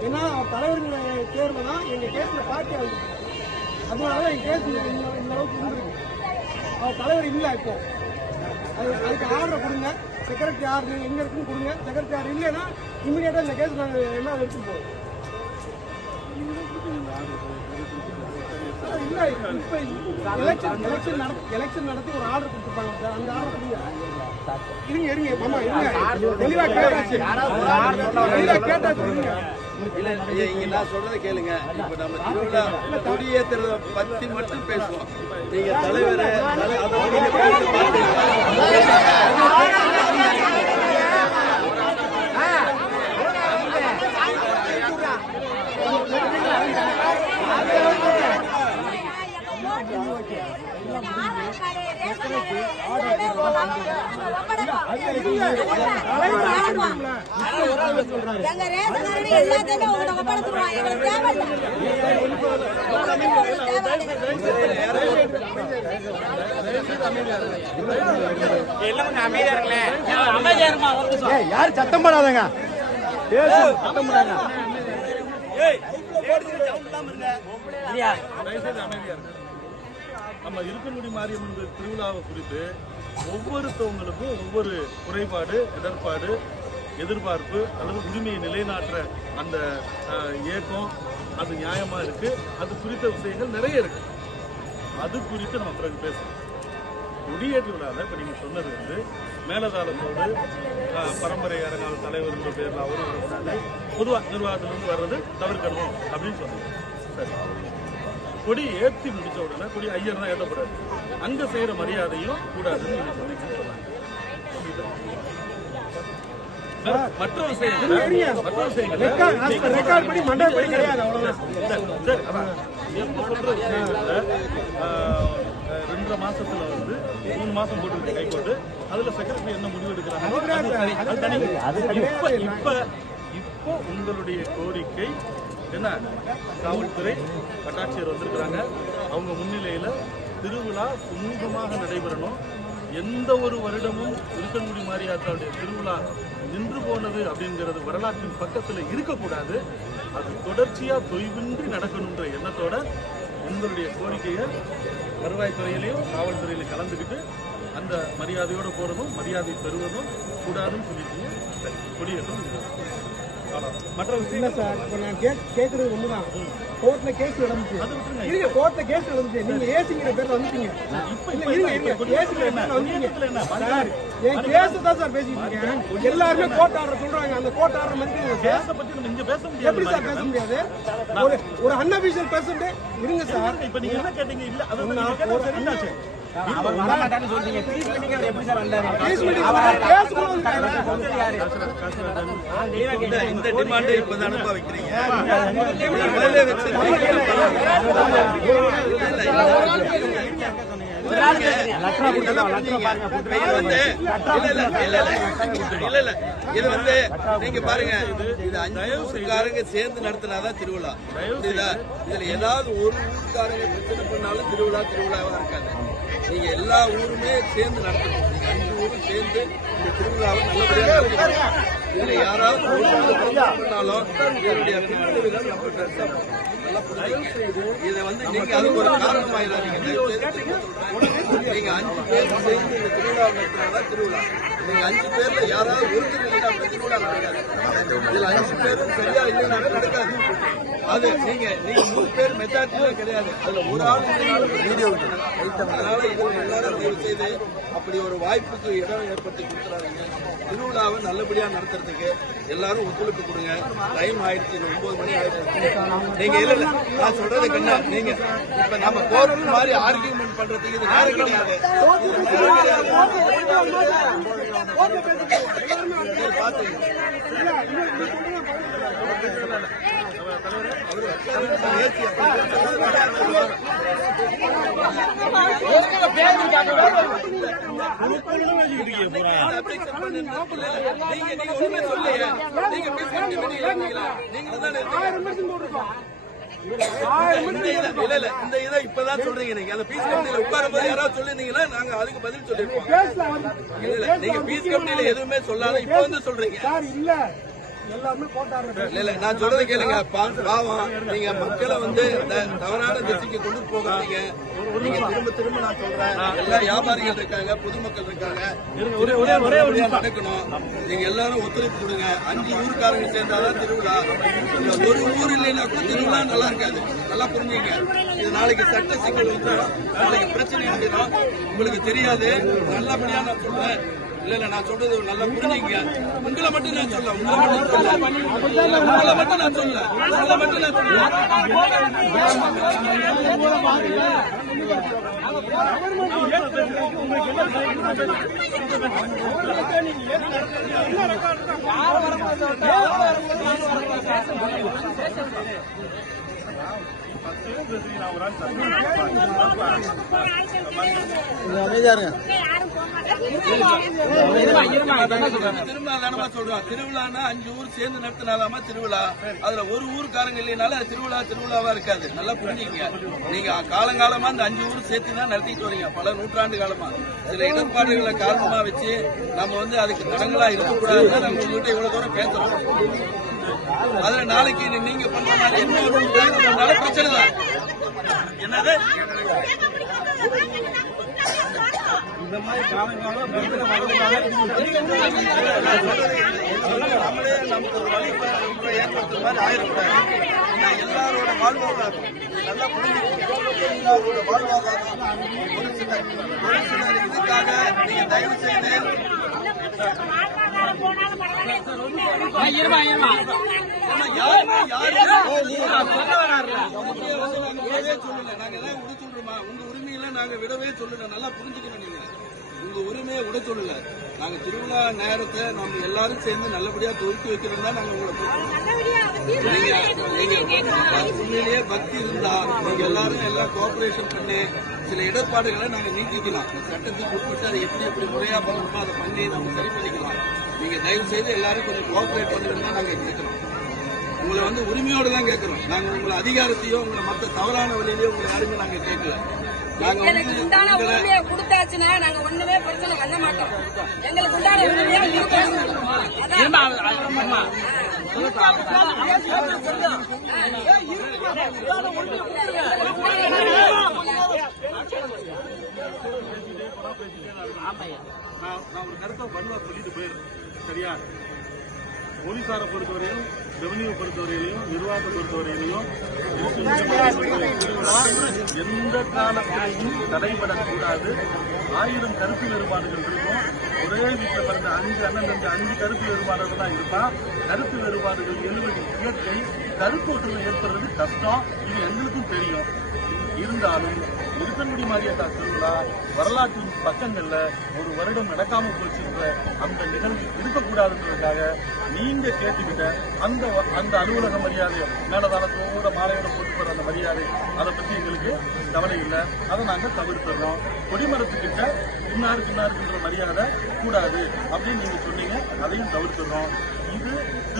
ஏன்னா தலைவர்களுடைய தலைவருங்கிற தேர்வு தான் எங்கள் கேஸில் பார்ட்டி ஆகுது அதனால தான் எங்கள் கேஸ் இந்த அளவுக்கு இருந்திருக்கு. அவர் தலைவர் இல்லை இப்போ. அது அதுக்கு ஆர்டரை கொடுங்க. செக்ரட்டரி ஆர்டர் எங்கே இருக்குன்னு கொடுங்க. செக்ரட்டரி ஆர்டர் இல்லைன்னா இமீடியட்டாக இந்த கேஸ் நாங்கள் எல்லாம் எடுத்து போவோம் இல்லை இப்போ எலெக்ஷன் எலெக்ஷன் நடத்தி எலெக்ஷன் நடத்தி ஒரு ஆர்டர் கொடுத்துருப்பாங்க. சார் அந்த ஆர்டர் கொடுங்க. இருங்க இருங்க ஆமாம் இருங்க. தெளிவாக கேட்டாச்சு தெளிவாக கேட்டாச்சு இருங்க இல்ல ஐயா, இங்க நான் சொல்றதை கேளுங்க. இப்ப நம்ம திருவிழா கொடியேற்றுறத பத்தி மட்டும் பேசுவோம். நீங்க தலைவர் தலை- அதை நீங்க பேசி பார்த்தீங்களா? எங்க ரேஷன் கார்டு எல்லாத்தையுமே உங்களை எங்களுக்கு தேவையில்லை சத்தம் போடாதங்க பேசு சத்தம் போடாங்க. நம்ம இருக்கன்குடி மாரியம்மன் கோயில் திருவிழாவை குறித்து ஒவ்வொருத்தவங்களுக்கும் ஒவ்வொரு குறைபாடு இடர்பாடு எதிர்பார்ப்பு அல்லது உரிமையை நிலைநாட்டுற அந்த இயக்கம் அது நியாயமாக இருக்கு. அது குறித்த விஷயங்கள் நிறைய இருக்கு. அது குறித்து நம்ம பிறகு பேசணும் கொடியேற்று விழாவில் இப்போ நீங்கள் சொன்னது வந்து மேலதாளத்தோடு பரம்பரை அரங்கால் தலைவருங்கிற பேரில் அவரும் பொதுவாக நிர்வாகத்திலிருந்து வர்றது தவிர்க்கணும் அப்படின்னு சொன்னாங்க. சரி. கொடி ஏற்றி முடிச்ச உடனே கொடி ஐயர் தான் ஏற்றக்கூடாது அங்க செய்யற மரியாதையும் கூடாதுன்னு நீங்க சொன்னீங்கன்னு சொன்னாங்க. மற்ற விஷயங்கள் மற்ற விஷயங்கள் ரெண்டரை மாசத்துல வந்து மூணு மாசம் போட்டு கை போட்டு அதுல செக்ரட்டரி என்ன முடிவு தனி. இப்ப இப்ப இப்போ உங்களுடைய கோரிக்கை என்ன காவல்துறை வட்டாட்சியர் வந்திருக்கிறாங்க. அவங்க முன்னிலையில் திருவிழா சுமூகமாக நடைபெறணும். எந்த ஒரு வருடமும் இருக்கன்குடி மாரியாத்தாவுடைய திருவிழா நின்று போனது அப்படிங்கிறது வரலாற்றின் பக்கத்தில் இருக்கக்கூடாது. அது தொடர்ச்சியாக தொய்வின்றி நடக்கணுன்ற எண்ணத்தோட உங்களுடைய கோரிக்கையை வருவாய்த்துறையிலையும் காவல்துறையிலையும் கலந்துக்கிட்டு அந்த மரியாதையோடு போகிறதும் மரியாதை பெறுவதும் கூடாதுன்னு சொல்லிட்டீங்க கொடியேற்றம் மற்ற இல்ல விஷயம் சார் இப்ப நான் கேக் கேஸ் நடந்துச்சு. அது விட்டுருங்க. இருங்க கோர்ட்ல கேஸ் நடந்துச்சு. நீங்க ஏசிங்கிற பேர்ல வந்துட்டீங்க. இப்ப இல்ல இருங்க ஏசிங்கிற? பேர்ல வந்துட்டீங்க? சார் என் கேஸ் தான் சார் பேசிட்டு இருக்கேன். எல்லாருமே கோர்ட் ஆர்டர் சொல்றாங்க. அந்த கோர்ட் ஆர்டர் கேஸை பத்தி நம்ம இங்க பேச முடியாது எப்படி சார் பேச முடியாது? ஒரு ஒரு அன்அபிஷியல் பர்சன்ட் இருங்க சார் இப்ப நீங்க என்ன கேட்டீங்க? இல்ல அது வந்து இந்த டிமாண்டை இப்பதான் அனுப்ப வைக்கிறீங்க? இது வந்து இல்ல இல்ல. இல்ல இல்ல இல்ல. இல்ல இது வந்து நீங்க பாருங்க இது சேர்ந்து நடத்தினாதான் திருவிழா. இதுல ஏதாவது ஒரு ஊருக்காரங்க பிரச்சனை பண்ணாலும் திருவிழா திருவிழாவா இருக்காது. நீங்க எல்லா ஊருமே சேர்ந்து நடத்தணும் நீங்க அஞ்சு ஊரும் சேர்ந்து இந்த திருவிழாவை நல்லபடியா நடத்தணும் இதுல யாராவது பண்ணாலும் இதனுடைய பின்னடைவுகள் நம்ம. நல்லா புரிஞ்சுக்கங்க. இதை வந்து நீங்க அதுக்கு ஒரு காரணமாயிடாதீங்க தயவு செய்து சொல்றேன். நீங்க அஞ்சு பேர் சேர்ந்து இந்த திருவிழா நடத்தினாதான் திருவிழா நீங்க அஞ்சு பேர்ல யாராவது ஒருத்தர் இல்லைன்னா திருவிழா நடக்காது இதுல அஞ்சு பேரும் சரியா இல்லைன்னா நடக்காது. அது நீங்க நீங்க மூணு பேர் மெஜாரிட்டிலாம் கிடையாது. அதுல ஒரு ஆள் இல்லைனாலும் வீடியோ அதனால இதுல எல்லாரும் தயவு செய்து அப்படி ஒரு வாய்ப்புக்கு இடம் ஏற்படுத்தி கொடுத்துறாங்க திருவிழாவை நல்லபடியா நடத்துறதுக்கு எல்லாரும் ஒத்துழைப்பு கொடுங்க. டைம் ஆயிடுச்சு ஒன்பது மணி ஆயிடுச்சு. நீங்க இல்ல இல்ல நான் சொல்றது கண்ணா நீங்க. இப்ப நம்ம கோர்ட் மாதிரி ஆர்கியூமெண்ட் பண்றதுக்கு இது நேரம் கிடையாது. இது நேரம் கிடையாது. சரி, பாத்துக்கங்க. ஏசி அப்ளிகேஷன் பண்ணுங்க. இல்ல, இல்ல. இந்த இதை- இப்பதான் சொல்றீங்க நீங்க அந்த பீஸ் கமிட்டியில உட்காரும் போது யாராவது சொல்லிருந்தீங்கன்னா நாங்க அதுக்கு பதில் சொல்லிருப்போம் இல்ல இல்ல. நீங்க பீஸ் கமிட்டியில எதுவுமே சொல்லாத இப்ப வந்து சொல்றீங்க எல்லாருமே நான் சொல்றதை கேளுங்க. பாவம். நீங்க மக்களை வந்து தவறான திசைக்கு கொண்டு போகாதீங்க. நீங்க திரும்ப திரும்ப நான் சொல்றேன். எல்லா வியாபாரிகள் இருக்காங்க பொதுமக்கள் இருக்காங்க. நடக்கணும். நீங்க எல்லாரும் ஒத்துழைப்பு கொடுங்க. அஞ்சு ஊருக்காரங்க சேர்ந்தாதான் திருவிழா. ஒரு ஊர் இல்லைன்னா கூட திருவிழா நல்லா இருக்காது. நல்லா புரிஞ்சுங்க. இது நாளைக்கு சட்ட சிக்கல் வந்து நாளைக்கு பிரச்சனை வந்துடும் உங்களுக்கு தெரியாது. நல்லபடியா நான் சொல்றேன். இல்ல இல்ல நான் சொல்றது நல்லா புரிஞ்சுங்க உங்களை மட்டும் நான் சொல்ல உங்களை மட்டும் சொல்ல உங்களை மட்டும் நான் சொல்ல உங்களை மட்டும் நான் சொல்ல திருவிழான்னா அஞ்சு ஊர் சேர்ந்து நடத்தினாலாமா திருவிழா அதுல ஒரு ஊருக்காரங்க இல்லைனாலும் அது திருவிழா திருவிழாவா இருக்காது நல்லா புரிஞ்சுக்கங்க நீங்க காலங்காலமா அந்த அஞ்சு ஊர் சேர்த்து தான் நடத்திட்டு வரீங்க பல நூற்றாண்டு காலமா சில இடர்பாடுகளை காரணமா வச்சு நம்ம வந்து அதுக்கு தடங்களா இருக்கக்கூடாதுன்னு நம்ம உங்ககிட்ட இவ்வளவு தூரம் பேசுறோம். அதுல நாளைக்கு நீங்க பண்ற மாதிரி என்ன பிரச்சனை தான் என்னது? இந்த மாதிரி காலங்காலம் பிரச்சனை நம்மளே நமக்கு ஒரு வழி ஏற்படுத்துற மாதிரி ஆயிடக்கூடாது. எல்லாரோட வாழ்வாதாரம் நல்லா புரிஞ்சுக்கணும் எல்லாரோட வாழ்வாதாரம் ஒரு சில ஒரு சிலர் இதுக்காக நீங்க தயவு செய்து நம்ம யாருமே யாருமே உங்க வந்து நாங்க விடவே சொல்லல நாங்க எல்லாம் விட சொல்றோமா உங்க உரிமையெல்லாம் நாங்க விடவே சொல்லல நல்லா புரிஞ்சுக்கணும் நீங்க உங்க உரிமையை விட சொல்லல நாங்க திருவிழா நேரத்தை நம்ம எல்லாரும் சேர்ந்து நல்லபடியா தொகுத்து வைக்கிறோம் தான் நாங்க உங்களை கூப்பிடுறோம். உண்மையிலேயே பக்தி இருந்தா நீங்க எல்லாரும் எல்லாம் கோஆபரேஷன் பண்ணி சில இடர்பாடுகளை நாங்க நீக்கிக்கலாம் சட்டத்துக்கு உட்பட்டு அதை எப்படி எப்படி முறையா பண்ணணுமோ அதை பண்ணி நம்ம சரி பண்ணிக்கலாம் நீங்க தயவு செய்து எல்லாரும் கொஞ்சம் கோஆபரேட் பண்ணுறதுதான் நாங்க கேட்கிறோம் உங்களை வந்து உரிமையோடு தான் கேட்கிறோம் நாங்க உங்களை அதிகாரத்தையோ உங்களை மத்த தவறான வழியிலயோ உங்களை யாருமே நாங்க கேட்கல எங்களுக்கு உண்டான உரிமையை கொடுத்தாச்சுன்னா நாங்க ஒண்ணுமே பிரச்சனை பண்ண மாட்டோம். எங்களுக்கு உண்டான உரிமையை. நான் ஒரு கருத்தை வலுவா சொல்லிட்டு போயிடுறேன். சரியா போலீசாரை பொறுத்தவரையிலும் ரெவன்யூ பொறுத்தவரையிலையும் நிர்வாகத்தை பொறுத்தவரையிலையும் எந்த காலத்திலையும் தடைபடக்கூடாது. ஆயிரம் கருத்து வேறுபாடுகள் இருக்கும். ஒரே வீட்டில் பிறந்த அஞ்சு அண்ணன் தம்பி அஞ்சு கருத்து வேறுபாடுகள் தான் இருப்பான் கருத்து வேறுபாடுகள் எழுவது இயற்கை கருத்து ஒற்றுமை ஏற்படுறது கஷ்டம். இது எங்களுக்கும் தெரியும். இருந்தாலும் இருக்கன்குடி மாரியத்தா திருவிழா வரலாற்றின் பக்கங்கள்ல ஒரு வருடம் நடக்காம போச்சுன்ற அந்த நிகழ்வு இருக்கக்கூடாதுன்றதுக்காக நீங்க கேட்டுக்கிட்ட அந்த அந்த அலுவலக மரியாதை மேலதாளத்தோட மாலையோட போட்டு போற அந்த மரியாதை அதை பத்தி எங்களுக்கு கவலை இல்லை. அதை நாங்க தவிர்த்துறோம். கொடிமரத்துக்கிட்ட இன்னாருக்கு இன்னாருக்குன்ற மரியாதை கூடாது அப்படின்னு நீங்க சொன்னீங்க அதையும் தவிர்த்துறோம்.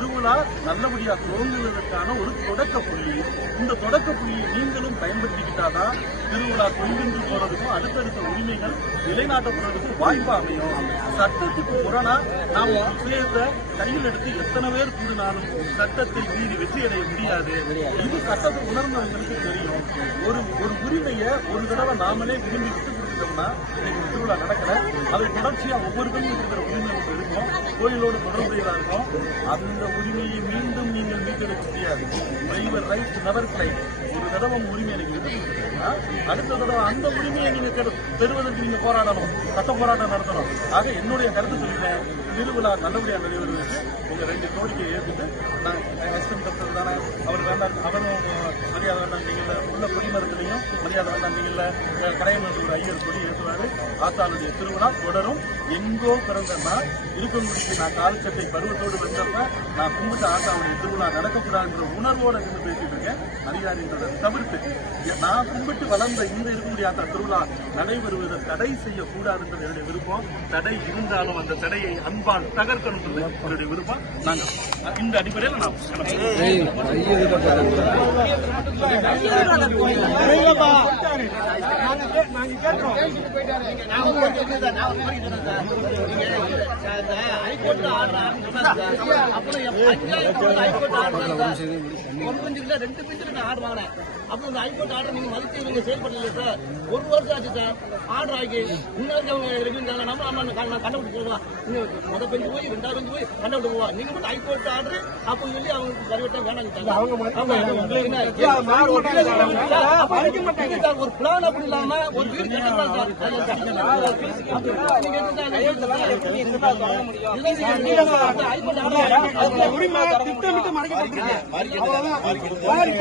திருவிழா நல்லபடியா துவங்குவதற்கான ஒரு தொடக்க புள்ளி. இந்த தொடக்க புள்ளியை நீங்களும் பயன்படுத்திக்கிட்டாதான் திருவிழா கொண்டு போறதுக்கும் அடுத்தடுத்த உரிமைகள் நிலைநாட்டப்படுறதுக்கும் வாய்ப்பு அமையும். சட்டத்துக்கு புறனா நாம் விஷயத்தை கையில் எடுத்து எத்தனை பேர் கூடினாலும் சட்டத்தை மீறி வெற்றி அடைய முடியாது. இது சட்டத்தை உணர்ந்தவங்களுக்கு தெரியும். ஒரு ஒரு உரிமையை ஒரு தடவை நாமளே விரும்பி விட்டு கொடுத்துட்டோம்னா இன்னைக்கு திருவிழா நடக்கல. அதை தொடர்ச்சியா ஒவ்வொருத்தரும் இருக்கிற உரிமை இருக்கும் கோயிலோடு தொடர்புடையதா இருக்கும். அந்த உரிமையை மீண்டும் நீங்கள் மீட்டெடுக்க முடியாது. டிரைவர் ரைட் நபர் ரைட் ஒரு தடவை உரிமை எனக்கு அடுத்த தடவை அந்த உரிமையை நீங்க பெறுவதற்கு நீங்க போராடணும். சட்ட போராட்டம் நடத்தணும். ஆக என்னுடைய கருத்து சொல்லிட்டேன். திருவிழா நல்லபடியாக நடைபெறுவதற்கு உங்க ரெண்டு கோரிக்கையை ஏற்றுட்டு நான் ஹஸ்பண்ட் டாக்டர் தானே அவர் வேண்டாம் அவரும் மரியாதை வேண்டாம் நீங்கள உள்ள கொடிமரத்திலையும் மரியாதை வேண்டாம் நீங்கள கடையமன்ற ஒரு ஐயர் கொடி ஆசானுடைய திருவிழா தொடரும். எங்கோ பிறந்த நான் இருக்கங்குடிக்கு நான் காலச்சட்டை பருவத்தோடு வந்தப்ப நான் கும்பிட்ட ஆசானுடைய திருவிழா நடக்கக்கூடாதுன்ற உணர்வோடு இருந்து பேசி இருக்கேன் அதிகாரின்றதை தவிர்த்து நான் கும்பிட்டு வளர்ந்த இந்த இருக்கக்கூடிய ஆத்தா திருவிழா நடைபெறுவதை தடை செய்யக்கூடாதுன்றது என்னுடைய விருப்பம் தடை இருந்தாலும் அந்த தடையை அன்பால் தகர்க்கணுன்றது என்னுடைய விருப்பம் நாங்கள் இந்த அடிப்படையில் நான் அப்புறம் பஞ்சாயத்து ஹைகோர்ட் ஆர்டர் ஒரு பெஞ்சு இல்ல ரெண்டு பெஞ்சு நான் ஆர்டர் வாங்கினேன். அப்புறம் இந்த ஹைகோர்ட் ஆர்டர் நீங்க மதிச்சு நீங்க செயல்படல சார். ஒரு வருஷம் ஆச்சு சார். ஆர்டர் ஆகி இன்னொரு அவங்க ரெகுலர் நம்ம நம்ம நான் கண்டுபிடிச்சிருக்கலாம் முத பெஞ்சு போய் ரெண்டாவது பெஞ்சு போய் கண்டுபிடிச்சு போவா நீங்க மட்டும் ஹைகோர்ட் ஆர்டர் அப்போ சொல்லி அவங்க பரிவட்டம் வேணாங்க ஒரு பிளான் அப்படி இல்லாம ஒரு வீடு கட்டக்கூடாது சார். நீங்க உரிமை திட்டமிட்டு மறைக்கப்பட்டிருக்கு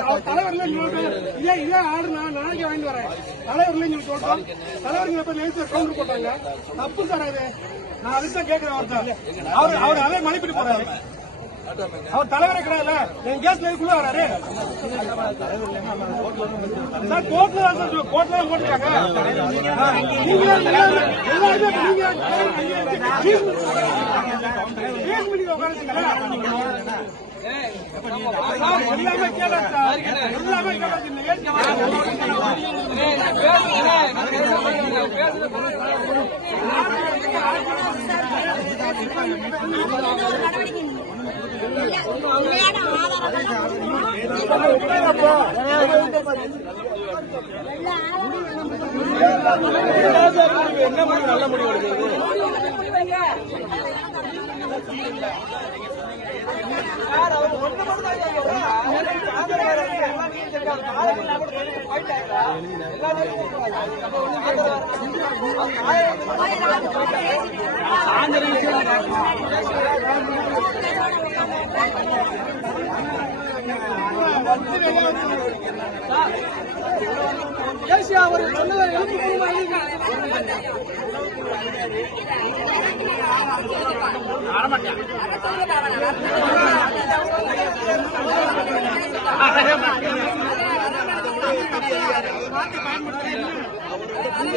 அவர் தலைவர்ல இன்னொரு இதே இதே ஆர்டர் நான் நாளைக்கு வாங்கிட்டு வரேன். தலைவர்ல நீங்க சொல்றோம் தலைவருங்க எப்ப நேரத்தில் கவுண்டர் போட்டாங்க? தப்பு சார் அது. நான் அதுக்கு தான் கேட்கிறேன் அவர்கிட்ட. அவர் அவர் அதை மதிப்பிட்டு போறாரு. அவர் தலைவர் இருக்கிறாரு என் கேஸ்ல இதுக்குள்ள வராரு சார் கோர்ட்ல தான் சார் கோர்ட்ல தான் போட்டுருக்காங்க நீங்க எல்லாமே சார் எல்லாமே கேளாது இந்த ஏன் உண்மையான ஏசியா அவர் சொன்னதை அவர்